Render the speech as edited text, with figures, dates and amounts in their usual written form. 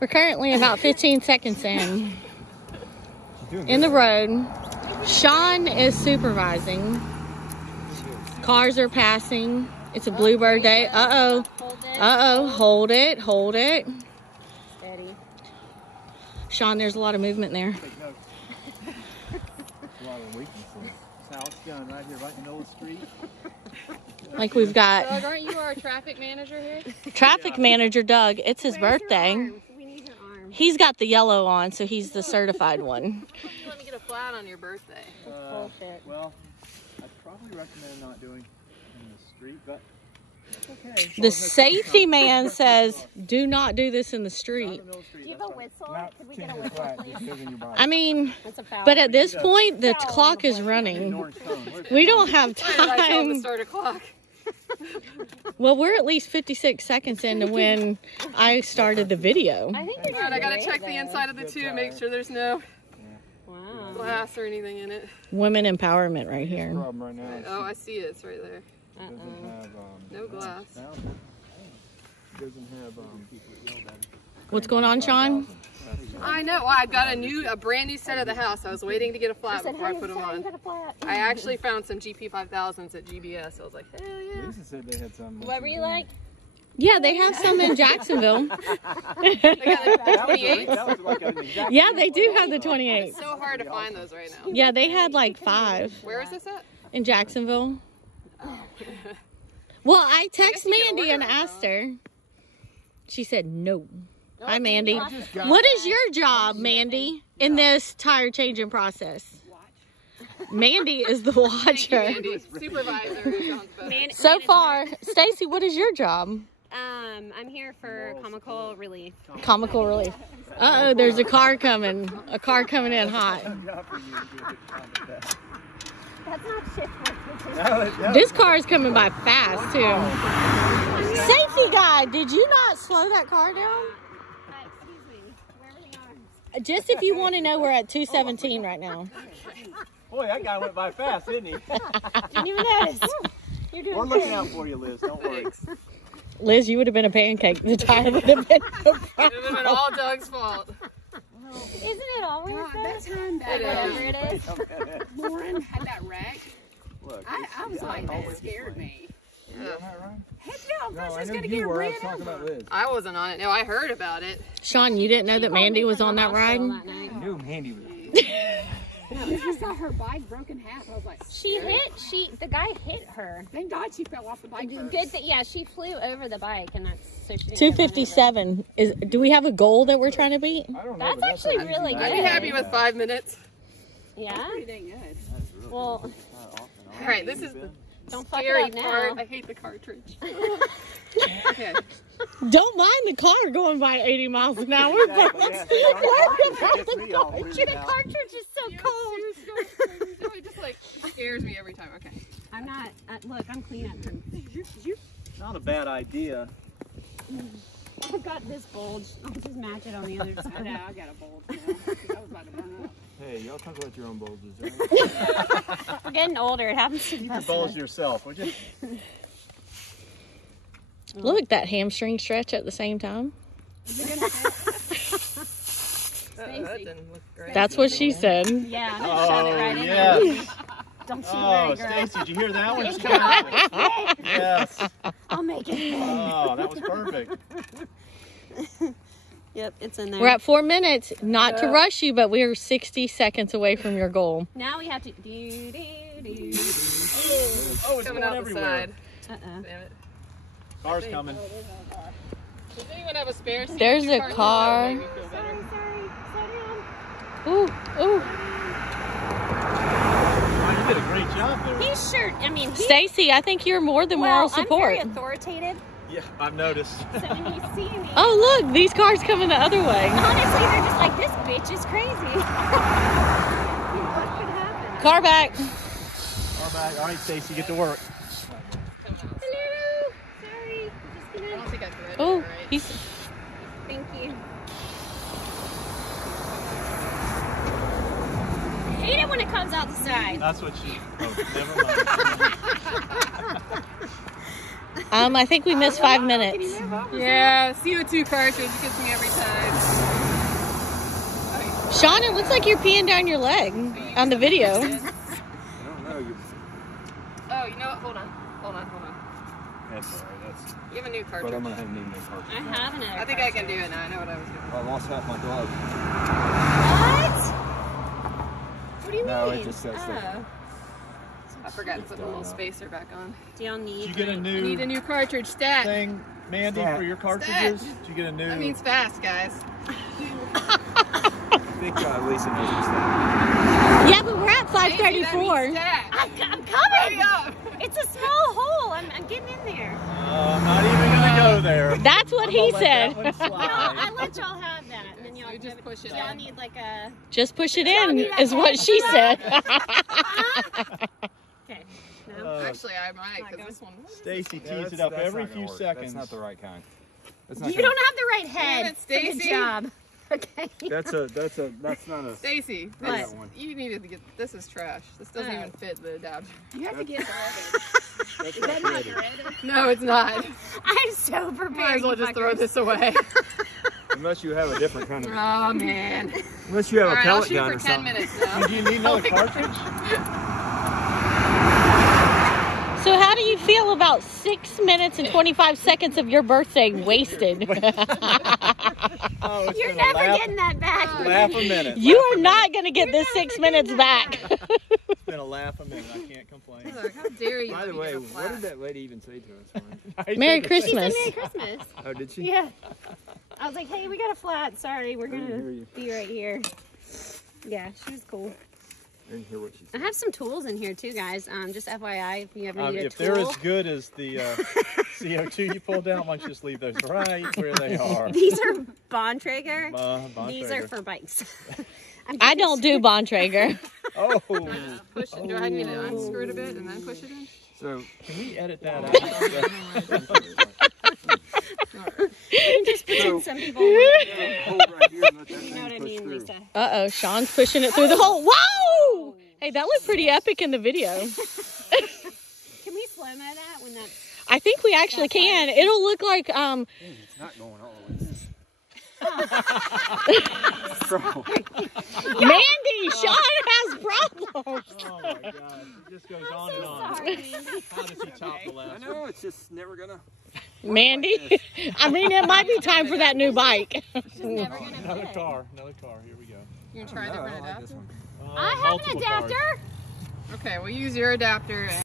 We're currently about 15 seconds in the road. Sean is supervising. Cars are passing. It's a bluebird day. Uh-oh. Uh-oh. Hold it. Hold it. Steady. Sean, there's a lot of movement there. A lot of weaknesses. That's how it's done right here, right in the middle of the street. Like we've got Doug, aren't you our traffic manager here? traffic manager Doug. It's his birthday. We need your arm. He's got the yellow on, so he's the certified one. You let me get a flat on your birthday. Bullshit. Well, I'd probably recommend not doing in the street, but it's okay. The safety man says, do not do this in the street. Do you have a whistle? Could we get a whistle, please? I mean, That's a foul. but at this point, the clock is running. We don't have I told him to time. start a clock. Well, we're at least 56 seconds into when I started the video. I think you're Alright, I gotta great, check the though. inside of the tube, make sure there's no Wow. glass or anything in it. Women empowerment right here. Problem right now. Oh, I see it. It's right there. Doesn't have No glass. Doesn't have What's going on, Sean? I know. Well, I've got a brand new set of the house. I was waiting to get a flat before I put them on. I actually found some GP5000s at GBS. I was like, hell yeah. Lisa said they had some. What were you like? Yeah, they have some in Jacksonville. They got the 28. That was like an exact Yeah, they do have the 28. It's so hard to find those right now. Yeah, they had like 5 Where is this at? in Jacksonville. Well, I text you can Mandy and order 'em, asked her. She said no. Hi, Mandy. What is your job, Mandy, in this tire changing process? Mandy is the Thank you, watcher. Andy. Supervisor. Sounds better. So far, Stacy, what is your job? I'm here for comical relief. Comical relief. Uh-oh, there's a car coming. A car coming in hot. That's not shift work. No, This car is coming by fast, too. Safety guy, did you not slow that car down? Excuse me. Where are the arms? Just if you want to know, we're at 217 right now. Boy, that guy went by fast, didn't he? Didn't even notice. You're doing We're looking out for you, Liz. Don't worry. Liz, you would have been a pancake. The tire would have been It would have been all Doug's fault. Isn't it always That that? time Whatever it is. Lauren had that wreck. Look, I was like, that scared me. Heck Heck yeah, of course I he's knew gonna you get a were. I brand was talking about Liz. I wasn't on it. No, I heard about it. Sean, you didn't know that Mandy was on that ride? That night. I knew Mandy was. I saw her bike broke in half. I was like, The guy hit her. thank God she fell off the bike first. Good that, yeah, she flew over the bike and that's so she didn't get run over. 257. Do we have a goal that we're trying to beat? I don't know. That's but actually not really easy. good. I'd be happy with 5 minutes. Yeah? Pretty dang good. That's really Well, good. Not often. All right, this is the don't fuck scary it up part. now. I hate the cartridge. Okay. Don't mind the car going by 80 miles an hour. But let's be worried about the cartridge. The cartridge is so cold. It just like scares me every time. Okay. I'm not, look, I'm clean up. Not a bad idea. I've got this bulge. I'll just match it on the other I side. know, I got a bulge now. I was about to burn up. Hey, y'all talk about your own bulges, right? We're getting older. It happens to Keep your us. bulge to yourself, would you? Look, that hamstring stretch at the same time. That didn't look great. That's what she said. Yeah, shove it right in yes. there. Don't you Oh, worry, girl. Stacy, did you hear that one? Just come out. Yes. I'll make it. Oh, that was perfect. Yep, it's in there. We're at 4 minutes. Not to rush you, but we're 60 seconds away from your goal. Now we have to do. Oh, it's Coming going out the everywhere. side. Uh-uh. Damn it. Car's coming. Does anyone have a spare seat? There's in your a car? car. That would make me feel better. Sorry, slow down. Ooh, ooh. Oh, you did a great job there. He's sure. I mean, he's, Stacy, I think you're more than moral support. I'm very authoritative. Yeah, I've noticed. So when you see me, Oh, look, these cars coming the other way. honestly, they're just like, this bitch is crazy. What could happen? Car back. All right, all right, Stacy, get to work. Hello. Sorry. I'm just I gonna. don't think I could. Oh, Right. he's... Thank you. I hate it when it comes out the side. That's what she. Oh, never mind. I think we missed 5 minutes. Yeah, CO2 cartridge gets me every time. Sean, it looks like you're peeing down your leg on the video. I don't know. Oh, you know what? Hold on. That's all right. That's. You have a new cartridge. But I'm gonna have need a new cartridge. I have an I think I can do it now. I know what I was doing. I lost half my glove. What do you No, mean? it just says that. I forgot to put the little spacer back on. Do y'all need? Did you get a I new need a new cartridge. Stat. thing, Mandy, for your cartridges? Did you get a new? That means fast, guys. I think Lisa knows what's that. Yeah, but we're at 5:34. I'm coming. It's a small hole. I'm getting in there. I'm not even gonna go there. That's what he said. No, I let y'all have that, and then y'all just push it Y'all in. need like a. Just push it in, is what she said. Okay. No. Actually, I might, because this one. Stacy tees it up every few seconds. That's not the right kind. That's not You don't have the right head. Damn it, for the Stacy. job. Okay. That's not a. Stacy, What? you needed to get. This is trash. This doesn't even fit the adapter. You have to get That's Is that not not ready. red? No, it's not. I'm so prepared. Might as well you just throw fuckers. this away. Unless you have a different kind of. Oh man. Unless you have All a right, I'll pellet shoot gun for or 10 something. minutes now. Do you need another cartridge? So how do you feel about 6 minutes and 25 seconds of your birthday wasted? Oh, it's You're been never a laugh, getting that back. laugh a minute. You are not going to get this 6 minutes back. It's been a laugh a minute. I can't complain. Look, how dare you? By the let me way, get a what flat. did that lady even say to us? Lauren? Merry She Christmas. said Merry Christmas. Oh, did she? Yeah. I was like, hey, we got a flat. Sorry, we're didn't gonna hear you. be right here. Yeah, she was cool. I didn't hear what she I said. have some tools in here too, guys. Just FYI, if you ever need a If tool. they're as good as the CO2 you pulled out, why don't you just leave those right where they are? These are Bontrager. These are Bontrager. for bikes. I don't do Bontrager. Oh, Push it. Do I need to unscrew it a bit and then push it in? so can we edit that out? just pretend some people. Hold right here and let that You know thing what I push mean, through. Lisa. Uh-oh, Sean's pushing it through the hole. Whoa! Hey, that looked pretty epic in the video. Can we slow-mo that when that's? I think we actually can. It'll look like, It's not going all the way. Mandy, Sean has problems. Oh my God! It just goes on and on. Sorry. How does he top the last? I know it's just never gonna. Mandy, I mean, it might be time for that new bike. Never gonna Another fit. car. Here we go. You gonna try a different adapter? I have an adapter. Okay, we'll use your adapter.